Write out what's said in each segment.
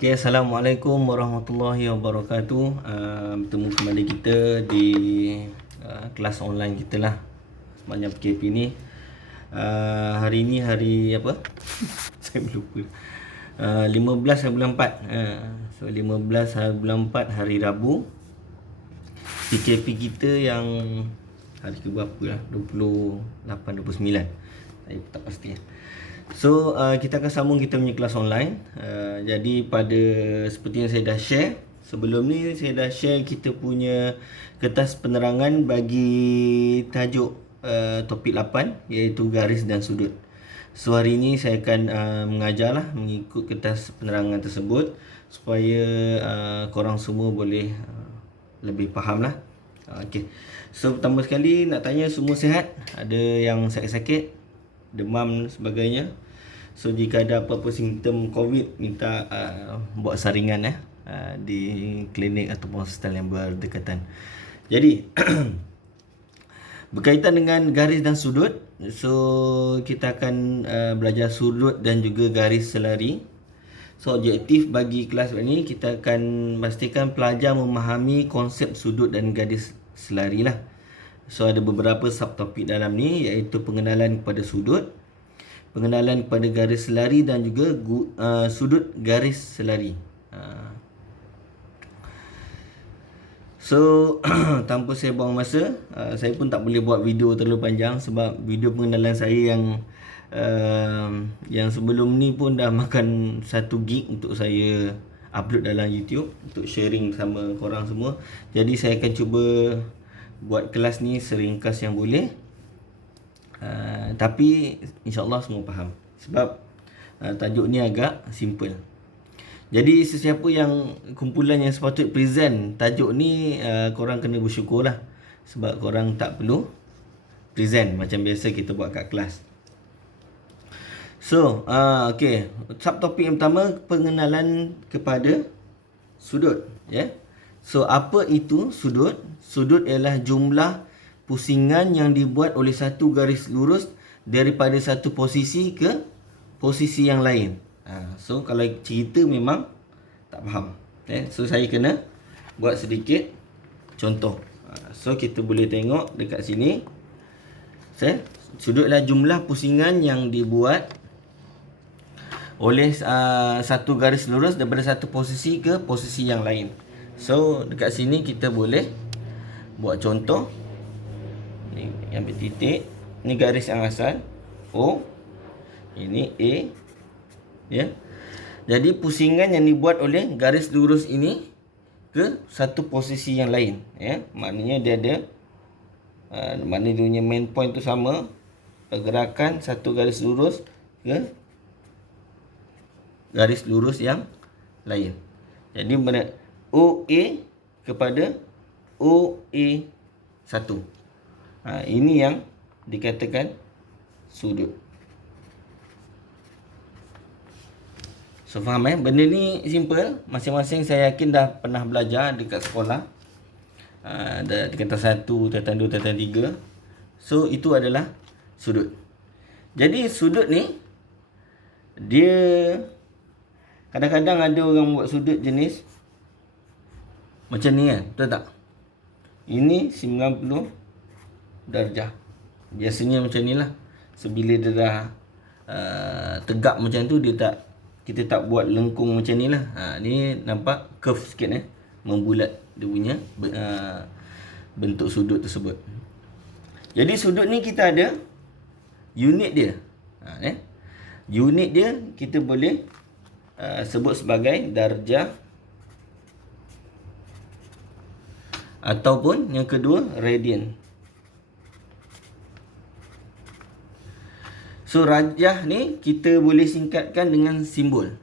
Okay, Assalamualaikum warahmatullahi wabarakatuh. Bertemu kembali kita di kelas online kita lah sepanjang PKP ni. Hari ni hari apa? Saya lupa. 15 hari bulan 4. So 15 hari bulan 4 hari Rabu. PKP kita yang hari ke berapa lah? 28, 29. Saya tak pasti. So kita akan sambung kita punya kelas online. Jadi seperti yang saya dah share sebelum ni, saya dah share kita punya kertas penerangan bagi tajuk topik 8, iaitu garis dan sudut. So hari ni saya akan mengajarlah mengikut kertas penerangan tersebut supaya korang semua boleh lebih faham lah. Okay. So pertama sekali nak tanya, semua sihat? Ada yang sakit-sakit, demam dan sebagainya? So jika ada apa-apa simptom COVID, minta buat saringan di klinik ataupun hospital yang berdekatan. Jadi berkaitan dengan garis dan sudut, so kita akan belajar sudut dan juga garis selari. So objektif bagi kelas ini, kita akan pastikan pelajar memahami konsep sudut dan garis selari lah. So ada beberapa subtopik dalam ni, iaitu pengenalan kepada sudut, pengenalan kepada garis selari dan juga sudut garis selari. So tanpa saya buang masa, saya pun tak boleh buat video terlalu panjang sebab video pengenalan saya yang sebelum ni pun dah makan 1 gig untuk saya upload dalam YouTube untuk sharing sama korang semua. Jadi saya akan cuba buat kelas ni seringkas yang boleh. Tapi insyaAllah semua faham sebab tajuk ni agak simple. Jadi sesiapa yang kumpulan yang sepatut present tajuk ni, korang kena bersyukur lah sebab korang tak perlu present macam biasa kita buat kat kelas. So okay, subtopik yang pertama, pengenalan kepada sudut, ya. So apa itu sudut? Sudut ialah jumlah pusingan yang dibuat oleh satu garis lurus daripada satu posisi ke posisi yang lain. So kalau cerita memang tak faham. So saya kena buat sedikit contoh. So kita boleh tengok dekat sini. Sudutlah jumlah pusingan yang dibuat oleh satu garis lurus daripada satu posisi ke posisi yang lain. So dekat sini kita boleh buat contoh. Ni ambil titik, ni garis yang asal O, ini A, ya. Jadi pusingan yang dibuat oleh garis lurus ini ke satu posisi yang lain, ya. Maknanya dia ada maknanya dia punya main point tu sama, pergerakan satu garis lurus ke garis lurus yang lain. Jadi OA kepada OA1. Ini yang dikatakan sudut. So faham benda ni simple. Masing-masing saya yakin dah pernah belajar dekat sekolah. Tingkatan 1, tingkatan 2, tingkatan 3. So itu adalah sudut. Jadi sudut ni, dia kadang-kadang ada orang buat sudut jenis macam ni kan, betul tak? Ini 90 darjah. Biasanya macam ni lah. So bila dia dah tegak macam tu, kita tak buat lengkung macam ni lah. Ni nampak curve sikit membulat dia punya bentuk sudut tersebut. Jadi sudut ni kita ada unit dia. Unit dia kita boleh sebut sebagai darjah, ataupun yang kedua radian. So rajah ni kita boleh singkatkan dengan simbol.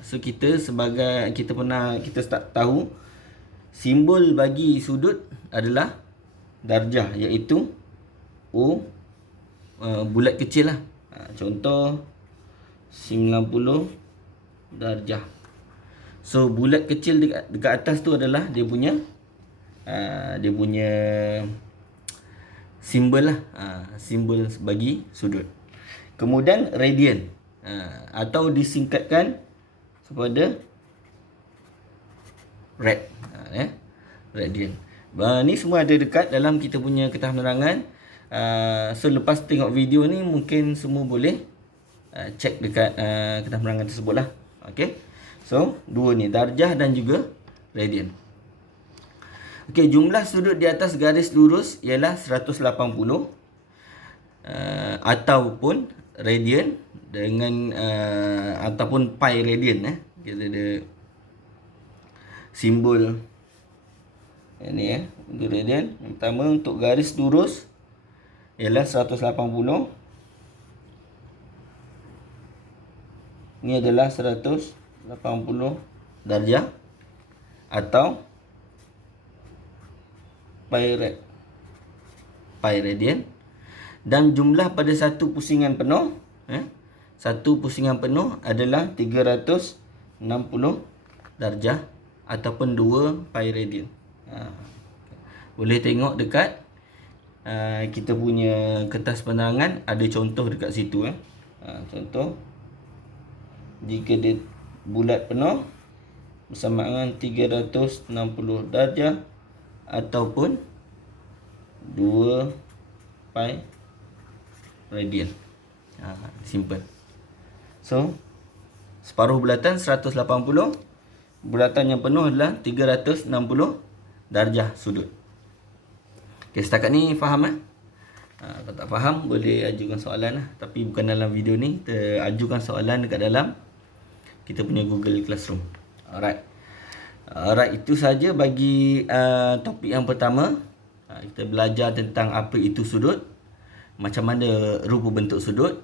So kita start tahu simbol bagi sudut adalah darjah, iaitu O, bulat kecil lah. Contoh 90 darjah. So bulat kecil dekat atas tu adalah dia punya simbol lah, simbol bagi sudut. Kemudian radian, atau disingkatkan kepada rad. Radian. Ni semua ada dekat dalam kita punya ketah penerangan. So lepas tengok video ni mungkin semua boleh check dekat ketah penerangan tersebut lah. Okay. So dua ni, darjah dan juga radian. Okay, jumlah sudut di atas garis lurus ialah 180 ataupun radian dengan ataupun pi radian. Kita ada simbol ini untuk radian. Yang pertama untuk garis lurus ialah 180. Ini adalah 180 darjah atau pi radian. Dan jumlah pada satu pusingan penuh, satu pusingan penuh adalah 360 darjah ataupun 2 pi radian. Boleh tengok dekat kita punya kertas penerangan, ada contoh dekat situ. Contoh, jika dia bulat penuh bersamaan 360 darjah ataupun 2 pi radian. Simple. So separuh bulatan 180, bulatan yang penuh adalah 360 darjah sudut. Okay, setakat ni faham? Kalau tak faham boleh ajukan soalan lah. Tapi bukan dalam video ni, kita ajukan soalan dekat dalam kita punya Google Classroom. Alright, itu saja bagi topik yang pertama. Kita belajar tentang apa itu sudut, macam mana rupa bentuk sudut.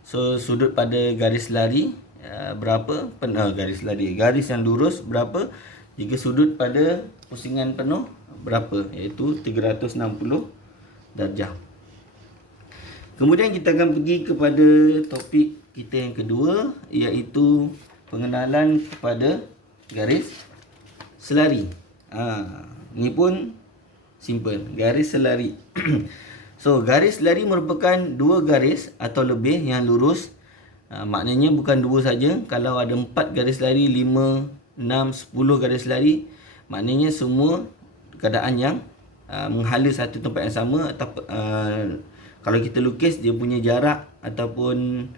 So sudut pada garis lari berapa, garis yang lurus berapa, jika sudut pada pusingan penuh berapa, iaitu 360 darjah. Kemudian kita akan pergi kepada topik kita yang kedua, iaitu pengenalan kepada garis selari. Ni pun simple, garis selari. So garis selari merupakan dua garis atau lebih yang lurus. Maknanya bukan dua saja. Kalau ada 4 garis lari, 5, 6, 10 garis lari, maknanya semua keadaan yang menghala satu tempat yang sama. Atau kalau kita lukis, dia punya jarak ataupun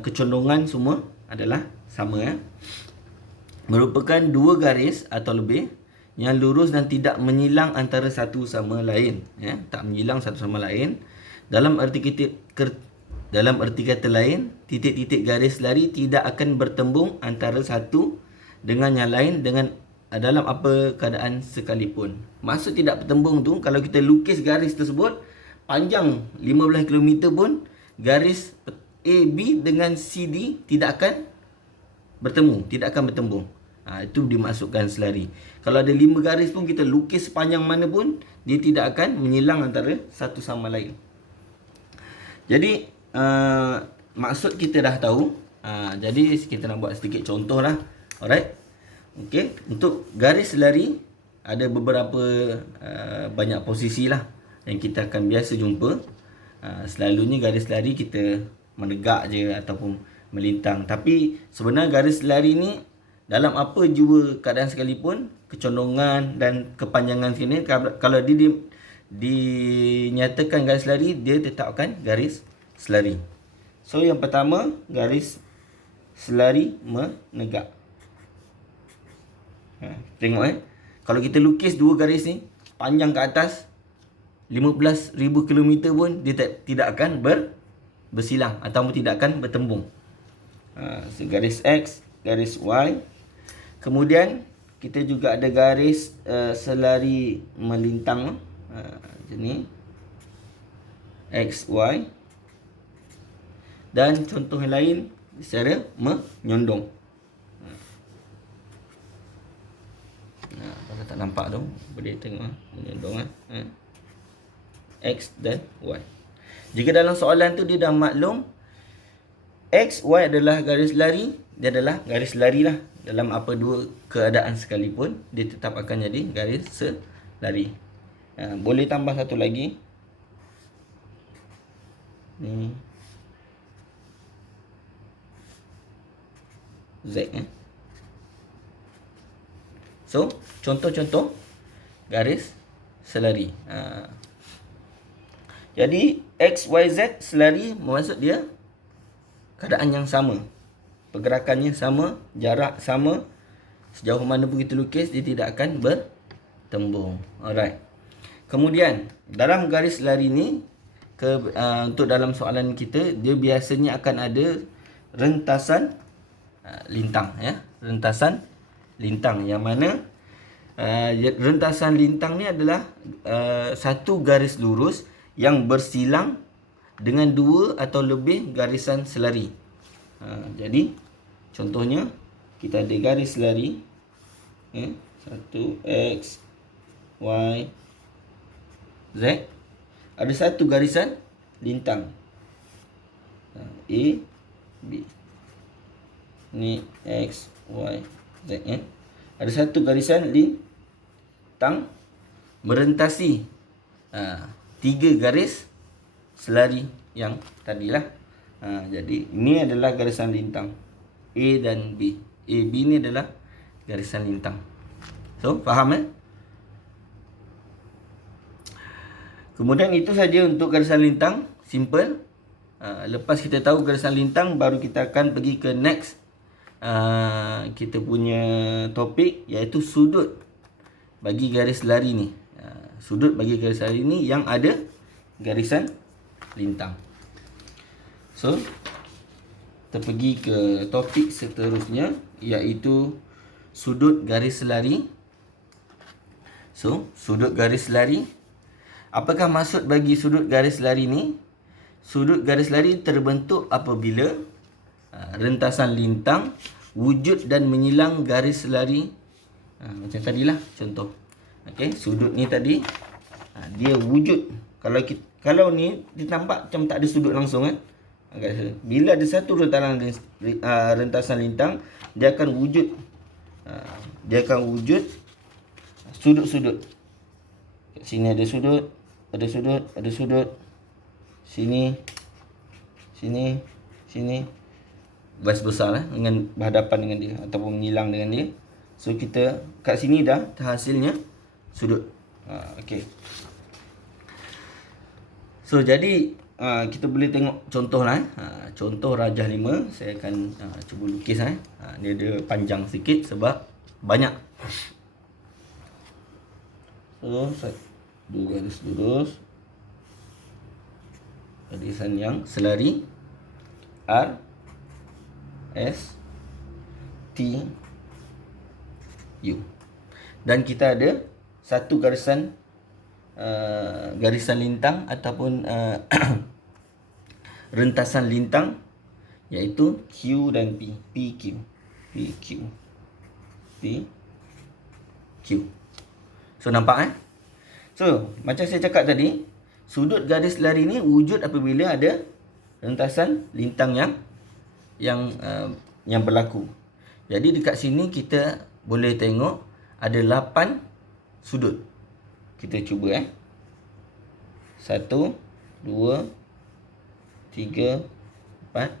kecondongan semua adalah sama. Merupakan dua garis atau lebih yang lurus dan tidak menyilang antara satu sama lain. Tak menyilang satu sama lain. Dalam arti kata lain, titik-titik garis lari tidak akan bertembung antara satu dengan yang lain dalam apa keadaan sekalipun. Maksud tidak bertembung tu, kalau kita lukis garis tersebut panjang 15 km pun, garis AB dengan CD tidak akan bertemu, tidak akan bertembung. Itu dimasukkan selari. Kalau ada 5 garis pun kita lukis sepanjang mana pun, dia tidak akan menyilang antara satu sama lain. Jadi maksud kita dah tahu. Jadi kita nak buat sedikit contoh lah. Alright. Okay. Untuk garis selari ada beberapa banyak posisi lah yang kita akan biasa jumpa. Selalunya garis lari kita menegak je ataupun melintang. Tapi sebenarnya garis lari ni dalam apa jua keadaan sekalipun, kecondongan dan kepanjangan sini, kalau dia dinyatakan garis lari, dia tetap akan garis selari. So yang pertama, garis selari menegak. Tengok kalau kita lukis dua garis ni panjang ke atas 15,000 km pun dia tidak akan bersilang ataupun tidak akan bertembung. So garis X, garis Y. Kemudian kita juga ada garis selari melintang, macam ni, X, Y. Dan contoh yang lain secara menyondong. Kalau tak nampak tu, boleh tengok menyondong X dan Y. Jika dalam soalan tu dia dah maklum X, Y adalah garis lari, dia adalah garis lari lah. Dalam apa dua keadaan sekalipun, dia tetap akan jadi garis selari. Boleh tambah satu lagi. Ni Z. So So, contoh-contoh garis selari. Jadi X, Y, Z selari bermaksud dia keadaan yang sama. Pergerakannya sama, jarak sama. Sejauh mana pun kita lukis, dia tidak akan bertembung. Alright. Kemudian, dalam garis selari ni, untuk dalam soalan kita, dia biasanya akan ada rentasan lintang. Ya? Rentasan lintang. Yang mana rentasan lintang ni adalah satu garis lurus yang bersilang dengan dua atau lebih garisan selari. Jadi, contohnya, kita ada garis selari. Satu X, Y, Z. Ada satu garisan lintang. A, B. Ni X, Y, Z. Ada satu garisan lintang merentasi 3 garis selari yang tadilah. Jadi ini adalah garisan lintang A dan B. A, B ni adalah garisan lintang. So, faham Kemudian itu saja untuk garisan lintang. Simple. Lepas kita tahu garisan lintang, baru kita akan pergi ke next kita punya topik, iaitu sudut bagi garis lari ni. Sudut bagi garis lari ni yang ada garisan lintang. So, kita pergi ke topik seterusnya, iaitu sudut garis lari. So, sudut garis lari. Apakah maksud bagi sudut garis lari ni? Sudut garis lari terbentuk apabila rentasan lintang wujud dan menyilang garis lari. Macam tadilah contoh. Okey, sudut ni tadi dia wujud. Kalau ni dia nampak macam tak ada sudut langsung Bila ada satu rentasan lintang, dia akan wujud sudut-sudut. Kat sini ada sudut, ada sudut, ada sudut. Sini, vice versa dengan berhadapan dengan dia ataupun menyilang dengan dia. So kita kat sini dah hasilnya sudut. Okey. So jadi kita boleh tengok contoh contoh rajah 5. Saya akan cuba lukis dia ada panjang sikit sebab banyak. So 2 garis lurus, garisan yang selari R, S, T, U. Dan kita ada satu garisan lintang ataupun rentasan lintang, iaitu Q dan P. PQ. So nampak So macam saya cakap tadi, sudut garis lari ni wujud apabila ada rentasan lintang yang berlaku. Jadi dekat sini kita boleh tengok ada 8 sudut. Kita cuba 1, 2, 3, 4,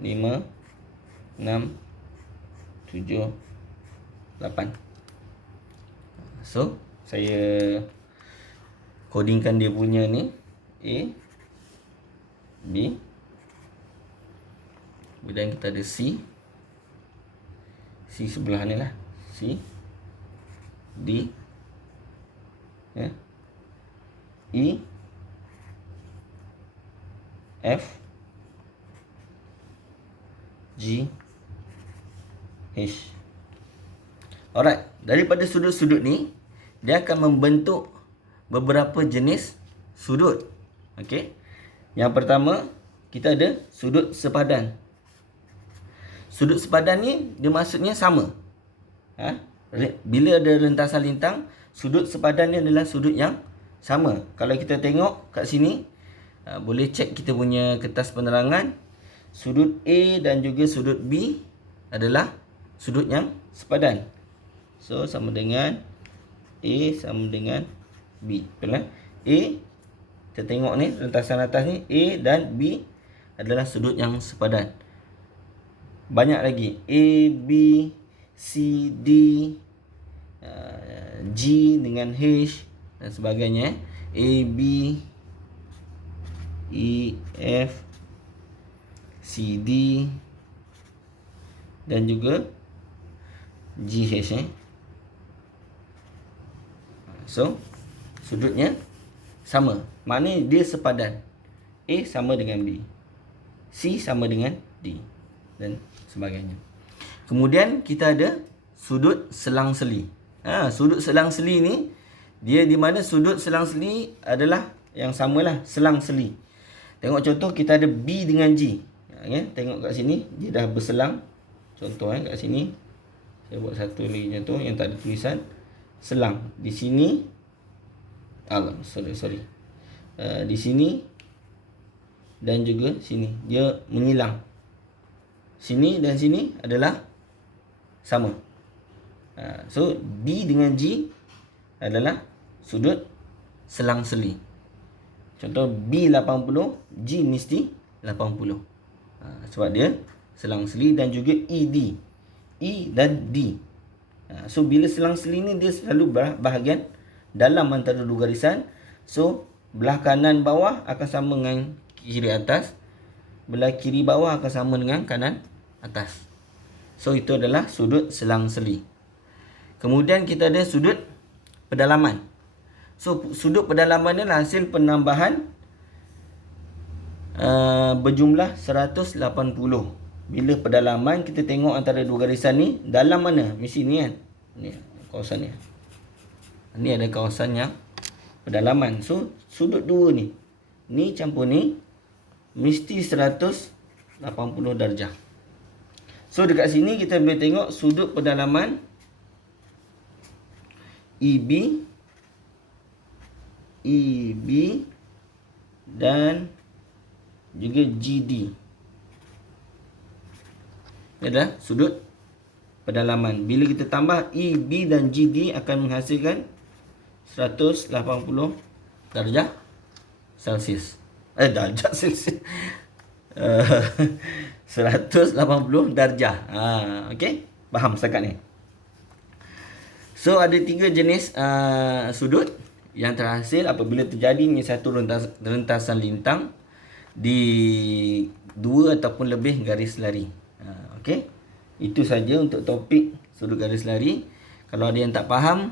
5, 6, 7, 8. So, saya codingkan dia punya ni. A, B, kemudian kita ada C. C sebelah ni lah. C, D, E, F, G, H. Alright, daripada sudut-sudut ni, dia akan membentuk beberapa jenis sudut. Okey. Yang pertama, kita ada sudut sepadan. Sudut sepadan ni dia maksudnya sama. Bila ada rentasan lintang, sudut sepadan ni adalah sudut yang sama. Kalau kita tengok kat sini, boleh cek kita punya kertas penerangan. Sudut A dan juga sudut B adalah sudut yang sepadan. So, sama dengan A sama dengan B. Betul A, kita tengok ni, rentasan atas ni, A dan B adalah sudut yang sepadan. Banyak lagi. A, B, CD, G dengan H dan sebagainya. A, B, E, F, C, D dan juga G, H. So sudutnya sama, maknanya dia sepadan. A sama dengan B, C sama dengan D dan sebagainya. Kemudian kita ada sudut selang-seli. Sudut selang-seli ni dia di mana sudut selang-seli adalah yang samalah, selang-seli. Tengok contoh, kita ada B dengan G. Tengok kat sini dia dah berselang. Contoh kat sini saya buat satu lagi contoh yang tak ada tulisan. Selang di sini. Sorry. Di sini dan juga sini dia menyilang. Sini dan sini adalah sama. So B dengan G adalah sudut selang-seli. Contoh B 80, G mesti 80. Sebab dia selang-seli. Dan juga ED, E dan D. So bila selang-seli ni dia selalu bahagian dalam antara dua garisan. So belah kanan bawah akan sama dengan kiri atas, belah kiri bawah akan sama dengan kanan atas. So itu adalah sudut selang-seli. Kemudian kita ada sudut pedalaman. So sudut pedalaman ni hasil penambahan berjumlah 180. Bila pedalaman kita tengok antara dua garisan ni, dalam mana? Mesti ni kan. Ni kawasan ni. Ni ada kawasan yang pedalaman. So sudut dua ni, ni campur ni, mesti 180 darjah. So dekat sini kita boleh tengok sudut pedalaman EB dan juga GD. Ini adalah sudut pedalaman. Bila kita tambah EB dan GD akan menghasilkan 180 darjah Celsius. Darjah Celsius. 180 darjah. Okey, faham setakat ni. So ada 3 jenis sudut yang terhasil apabila terjadinya satu rentasan lintang di 2 ataupun lebih garis lari. Okey, itu saja untuk topik sudut garis lari. Kalau ada yang tak faham,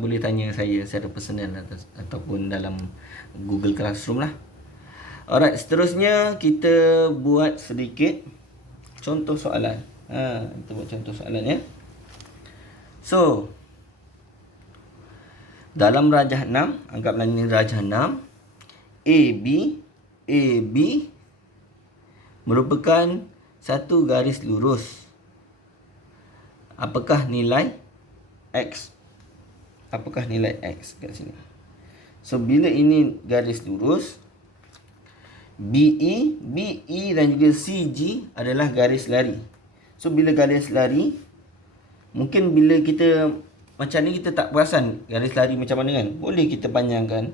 boleh tanya saya secara personal ataupun dalam Google Classroom lah. Alright, seterusnya kita buat sedikit contoh soalan. Kita buat contoh soalan ya. So dalam rajah 6, anggaplah ini rajah 6, AB merupakan satu garis lurus. Apakah nilai X? Apakah nilai X kat sini? So bila ini garis lurus, BE dan juga CG adalah garis lari. So bila garis lari, mungkin bila kita macam ni kita tak perasan garis lari macam mana kan. Boleh kita panjangkan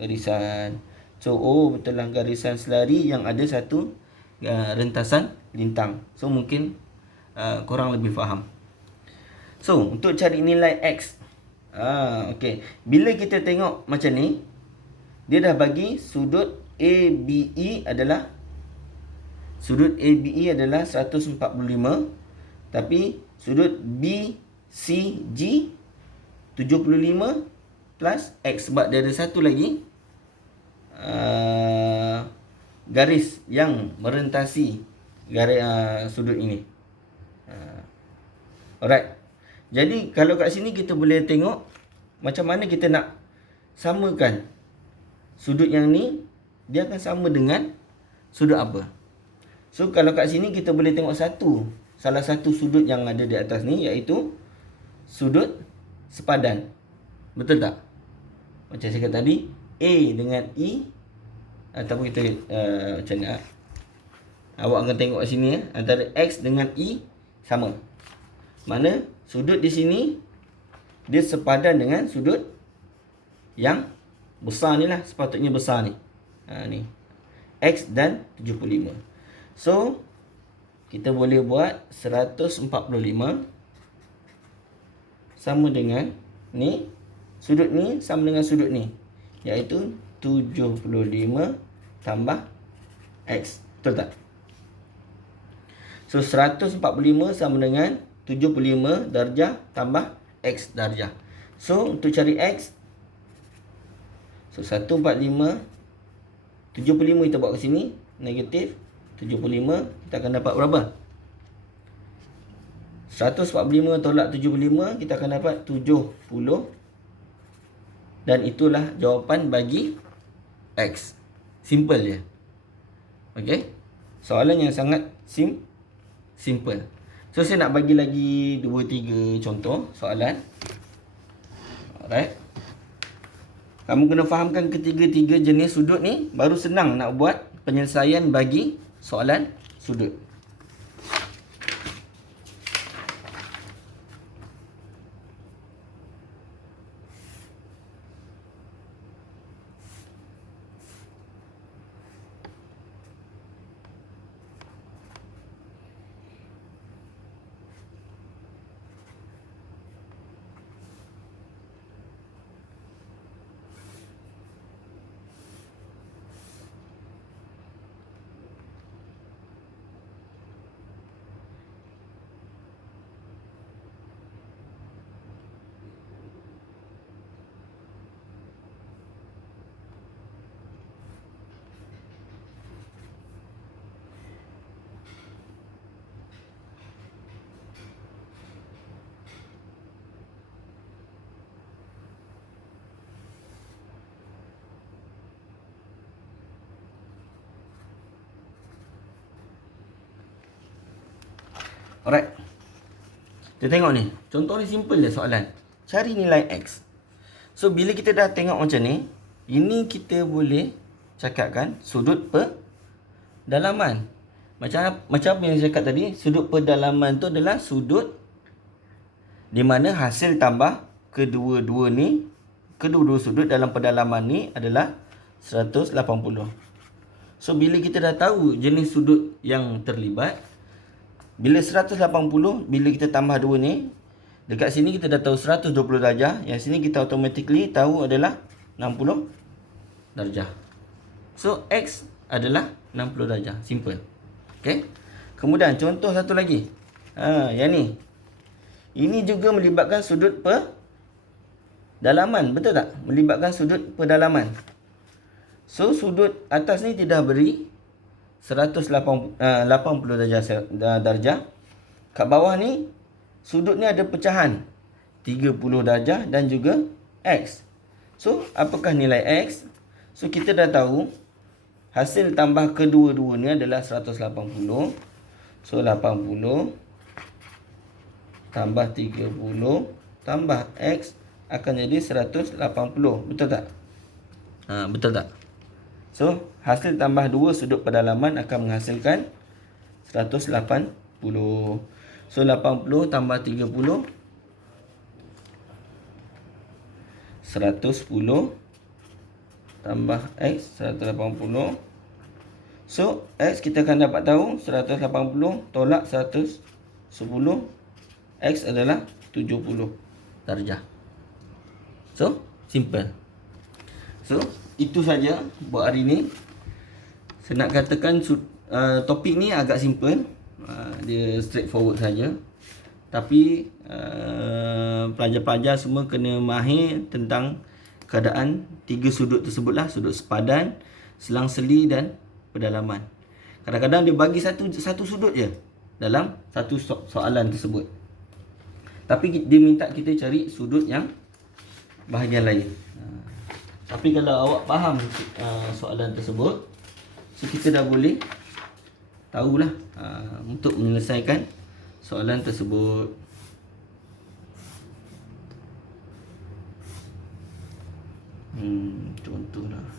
garisan. So betul lah garisan selari yang ada satu rentasan lintang. So mungkin korang lebih faham. So untuk cari nilai X, okay, bila kita tengok macam ni, dia dah bagi sudut ABE adalah 145, tapi sudut BCG 75 plus X, sebab dia ada satu lagi garis yang merentasi garis sudut ini. Alright. Jadi kalau kat sini kita boleh tengok macam mana kita nak samakan sudut yang ni, dia akan sama dengan sudut apa. So kalau kat sini kita boleh tengok salah satu sudut yang ada di atas ni, iaitu sudut sepadan. Betul tak? Macam saya kata tadi, A dengan E, ataupun kita macam ni, awak akan tengok kat sini antara X dengan E sama. Mana sudut di sini dia sepadan dengan sudut yang besar ni lah, sepatutnya besar ni. Ni X dan 75. So kita boleh buat 145 sama dengan ni, sudut ni sama dengan sudut ni, iaitu 75 tambah X. Betul tak? So 145 sama dengan 75 darjah tambah X darjah. So untuk cari X, so 145, 75 kita bawa ke sini, negatif 75, kita akan dapat berapa? 145 tolak 75, kita akan dapat 70. Dan itulah jawapan bagi X. Simple je. Okey? Soalan yang sangat simple. So saya nak bagi lagi 2-3 contoh soalan. Alright. Kamu kena fahamkan ketiga-tiga jenis sudut ni, baru senang nak buat penyelesaian bagi soalan sudut. Alright. Kita tengok ni. Contoh ni simple je soalan. Cari nilai X. So, bila kita dah tengok macam ni, ini kita boleh cakapkan sudut pedalaman. Macam apa yang saya cakap tadi, sudut pedalaman tu adalah sudut di mana hasil tambah kedua-dua sudut dalam pedalaman ni adalah 180. So, bila kita dah tahu jenis sudut yang terlibat, bila 180, bila kita tambah 2 ni, dekat sini kita dah tahu 120 darjah. Yang sini kita automatically tahu adalah 60 darjah. So, X adalah 60 darjah. Simple. Okay. Kemudian, contoh satu lagi. Yang ni. Ini juga melibatkan sudut pedalaman. Betul tak? Melibatkan sudut pedalaman. So, sudut atas ni tidak beri 180 darjah. Kat bawah ni, sudut ni ada pecahan 30 darjah dan juga X. So, apakah nilai X? So, kita dah tahu hasil tambah kedua-dua ni adalah 180. So, 80 tambah 30 tambah X akan jadi 180. Betul tak? Betul tak? So, hasil tambah 2 sudut pedalaman akan menghasilkan 180. So, 80 tambah 30, 110 tambah X, 180. So, X kita akan dapat tahu 180 tolak 110, X adalah 70 darjah. So, simple. So, itu saja buat hari ni. Saya nak katakan topik ni agak simple. Dia straightforward saja. Tapi pelajar-pelajar semua kena mahir tentang keadaan 3 sudut tersebutlah. Sudut sepadan, selang-seli dan pedalaman. Kadang-kadang dia bagi satu sudut je dalam satu soalan tersebut. Tapi dia minta kita cari sudut yang bahagian lain. Tapi kalau awak faham soalan tersebut, so kita dah boleh tahulah untuk menyelesaikan soalan tersebut. Contohlah.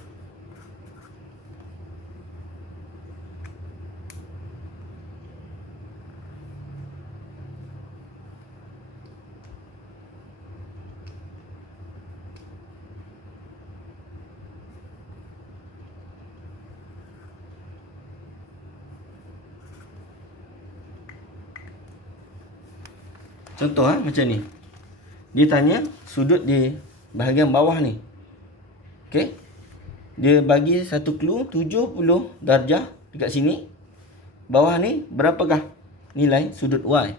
Contoh macam ni. Dia tanya sudut di bahagian bawah ni. Okey. Dia bagi satu clue 70 darjah dekat sini. Bawah ni berapakah nilai sudut Y?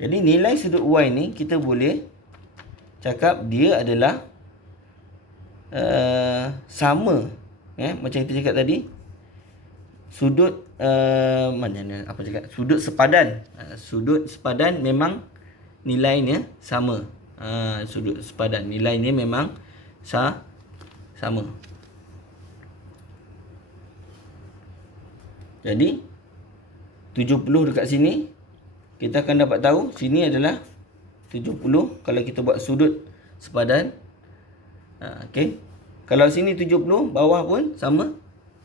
Jadi nilai sudut Y ni kita boleh cakap dia adalah sama, macam kita cakap tadi, sudut apa cakap, sudut sepadan. Sudut sepadan memang nilainya sama. Sudut sepadan nilainya memang sama. Jadi 70 dekat sini, kita akan dapat tahu sini adalah 70 kalau kita buat sudut sepadan. Okey. Kalau sini 70, bawah pun sama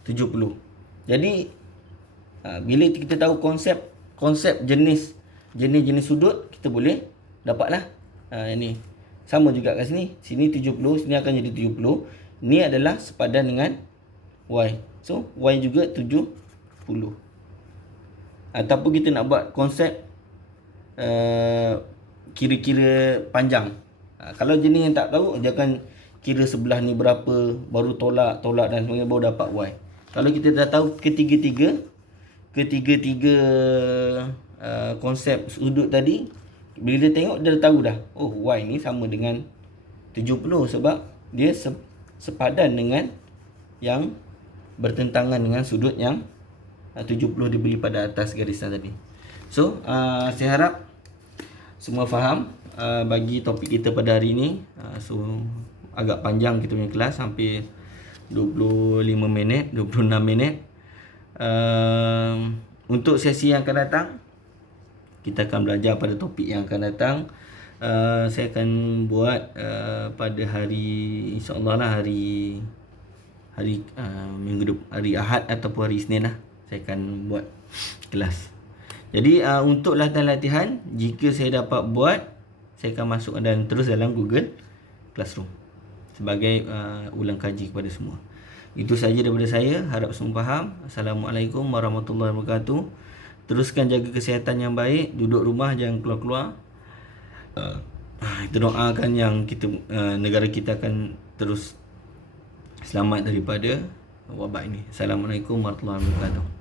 70. Jadi bila kita tahu konsep jenis sudut, kita boleh dapatlah ini. Sama juga kat sini. Sini 70, sini akan jadi 70. Ni adalah sepadan dengan Y. So Y juga 70. Ataupun kita nak buat konsep kira-kira panjang. Kalau jenis yang tak tahu, dia akan kira sebelah ni berapa, baru tolak dan sebagainya, baru dapat Y. Kalau kita dah tahu ketiga-tiga konsep sudut tadi, bila dia tengok, dia dah tahu dah, oh Y ni sama dengan 70 sebab dia sepadan dengan yang bertentangan dengan sudut yang 70 diberi pada atas garisan tadi. So saya harap semua faham bagi topik kita pada hari ini. So agak panjang kita punya kelas, hampir 25 minit, 26 minit. Untuk sesi yang akan datang, kita akan belajar pada topik yang akan datang. Saya akan buat pada hari, insyaAllah lah, hari minggu depan, hari Ahad ataupun hari Isnin lah, saya akan buat kelas. Jadi untuk latihan-latihan, jika saya dapat buat, saya akan masuk dan terus dalam Google Classroom sebagai ulang kaji kepada semua. Itu sahaja daripada saya. Harap semua faham. Assalamualaikum warahmatullahi wabarakatuh. Teruskan jaga kesihatan yang baik. Duduk rumah, jangan keluar-keluar. Kita doakan yang negara kita akan terus selamat daripada wabak ini. Assalamualaikum warahmatullahi wabarakatuh.